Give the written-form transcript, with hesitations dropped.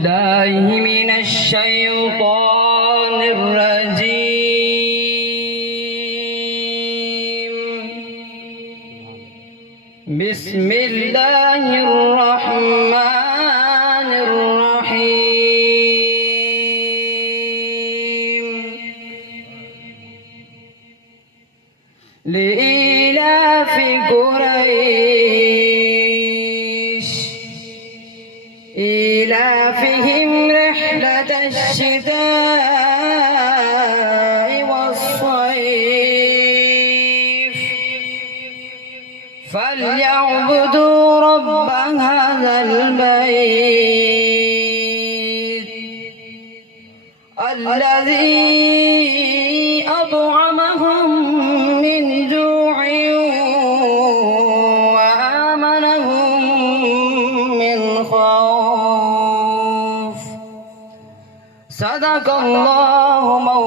الله من الشيطان الرجيم. بسم الله الرحمن الرحيم. لإيلاف قريش إيلافهم رحلة الشتاء والصيف فليعبدوا رب هذا البيت الذي أطعمهم من جوع وآمنهم من خوف. صدق الله مولانا